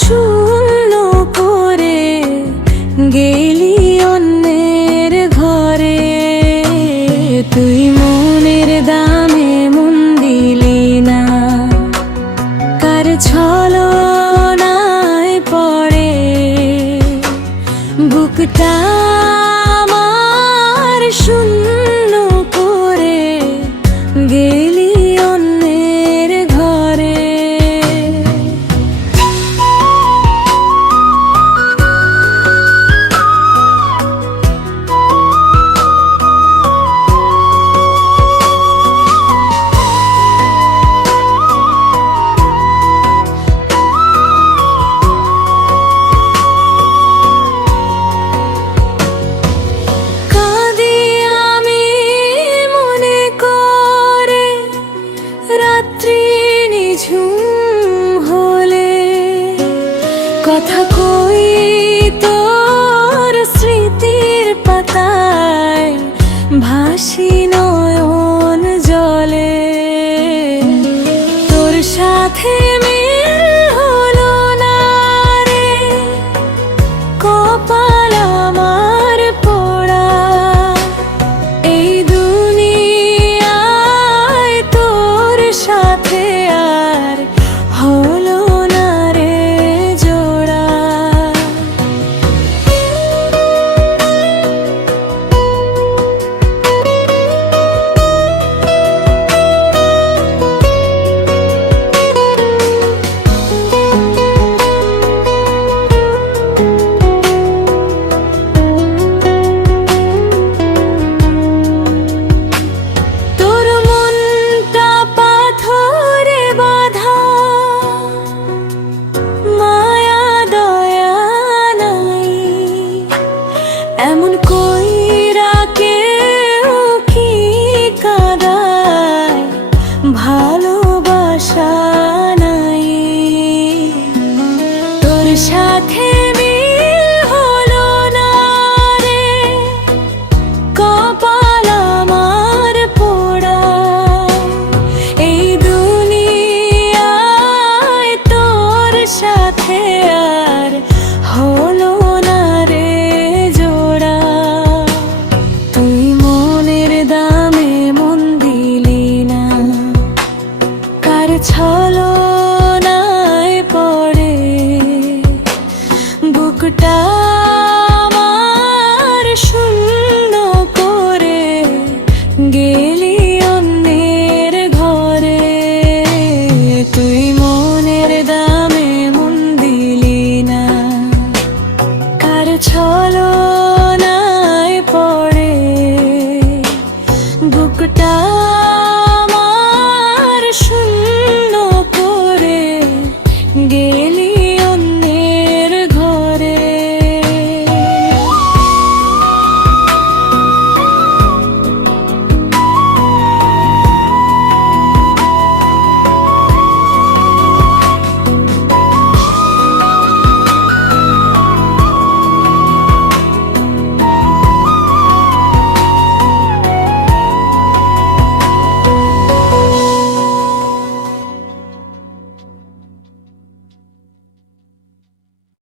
শূন্য করে গেলি অন্যের ঘরে। তুই মনের দামে মন দিলি না, কার ছলনায় পড়ে বুকটা আমার শূন্য করে গেলি অন্যের ঘরে। কথা কই তোর স্মৃতির পাতায়, ভাসি নয়ন জলে। তোর সাথে মিল হলো না রে, কপাল আমার পোড়া। এই দুনিয়ায় তোর সাথে আর হলো না রে। এমন কইরা কেউ কি কাঁদায়, ভালোবাসা নাই। তোর সাথে মিল হলো না রে, কপাল আমার পোড়া। এই দুনিয়ায় তোর সাথে আর